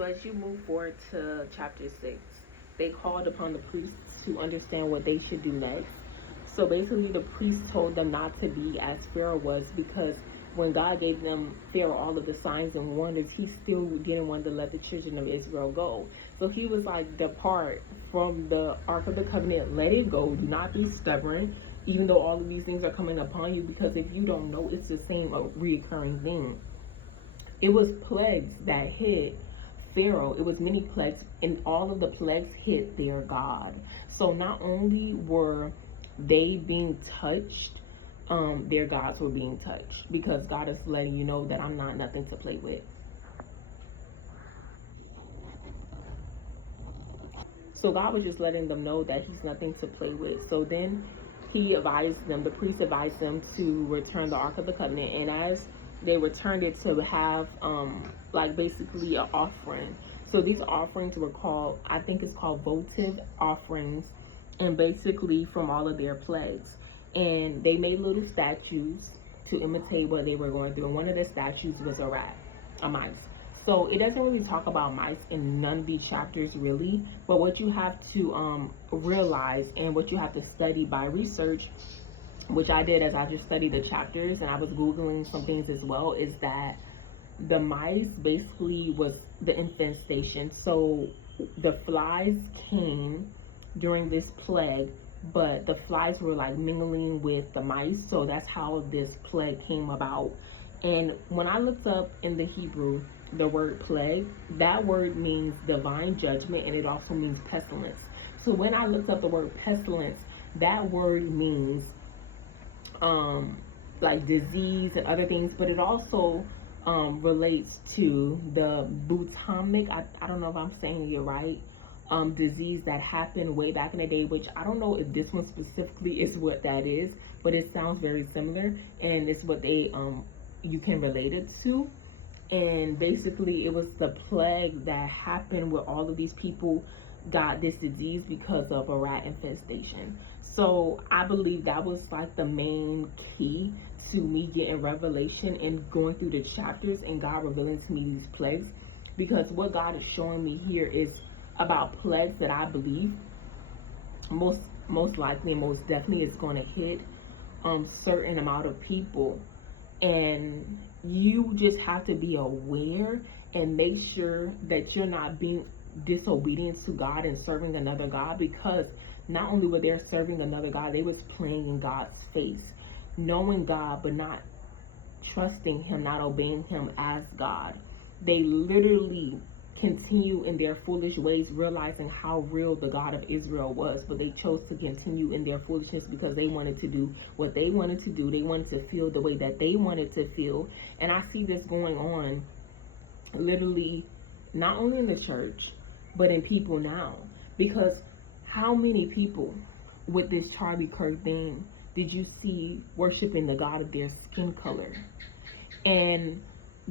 So as you move forward to chapter 6, they called upon the priests to understand what they should do next. So basically the priests told them not to be as Pharaoh was, because when God gave them Pharaoh all of the signs and wonders, he still didn't want to let the children of Israel go. So he was like, depart from the Ark of the Covenant, let it go, do not be stubborn, even though all of these things are coming upon you, because if you don't know, it's the same reoccurring thing. It was plagues that hit Pharaoh. It was many plagues, and all of the plagues hit their God. So not only were they being touched, their gods were being touched, because God is letting you know that I'm not nothing to play with. So God was just letting them know that he's nothing to play with. So then he advised them, the priest advised them to return the Ark of the Covenant. And as they returned it, to have like basically an offering. So these offerings were called, I think it's called votive offerings, and basically from all of their plagues. And they made little statues to imitate what they were going through. And one of the statues was a rat, a mice. So it doesn't really talk about mice in none of these chapters really, but what you have to realize, and what you have to study by research, which I did as I just studied the chapters and I was Googling some things as well, is that the mice basically was the infestation. So the flies came during this plague, but the flies were like mingling with the mice. So that's how this plague came about. And when I looked up in the Hebrew, the word plague, that word means divine judgment, and it also means pestilence. So when I looked up the word pestilence, that word means like disease and other things, but it also relates to the bubonic, I don't know if I'm saying it right, disease that happened way back in the day, which I don't know if this one specifically is what that is, but it sounds very similar, and it's what they you can relate it to. And basically it was the plague that happened where all of these people got this disease because of a rat infestation. So I believe that was like the main key to me getting revelation and going through the chapters and God revealing to me these plagues, because what God is showing me here is about plagues that I believe most likely and most definitely is going to hit certain amount of people. And you just have to be aware and make sure that you're not being disobedient to God and serving another God, because not only were they serving another God, they was playing in God's face, knowing God but not trusting him, not obeying him as God. They literally continue in their foolish ways, realizing how real the God of Israel was, but they chose to continue in their foolishness because they wanted to do what they wanted to do. They wanted to feel the way that they wanted to feel. And I see this going on literally not only in the church but in people now, because how many people with this Charlie Kirk thing did you see worshiping the God of their skin color? And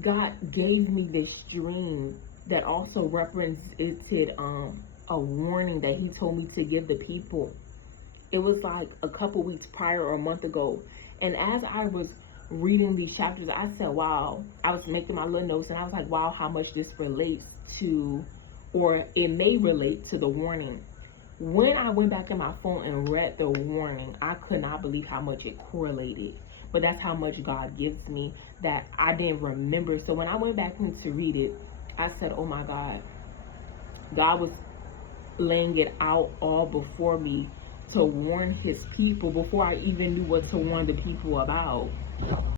God gave me this dream that also represented a warning that he told me to give the people. It was like a couple weeks prior or a month ago. And as I was reading these chapters, I said, wow, I was making my little notes and I was like, wow, how much this relates to, or it may relate to the warning. When I went back in my phone and read the warning, I could not believe how much it correlated. But that's how much God gives me that I didn't remember. So when I went back in to read it, I said, oh my God, God was laying it out all before me to warn his people before I even knew what to warn the people about.